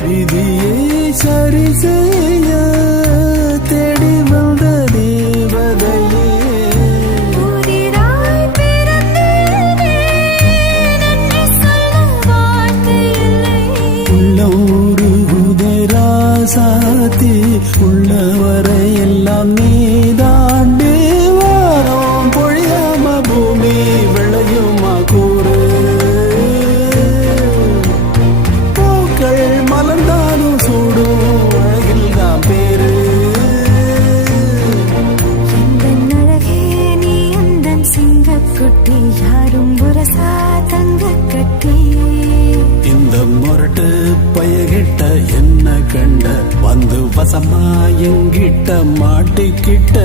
விதியை சரி செய்ய தேடி வந்த தேவதையே சாத்தி உள்ளவரை எல்லாம் நீதாண்டு வாரம் பொழியாம பூமி விளையுமா கூறு பூக்கள் மலர்ந்தாலும் சூடும் அழகில் தான் பேரு அழகே நீ அந்த சிங்கக்குட்டி யாரும் புரசா தங்க கட்டி இந்த முரட்டு பயகிட்ட என்ன கண்ட வந்து வசமா எங்கிட்ட மாட்டிக்கிட்ட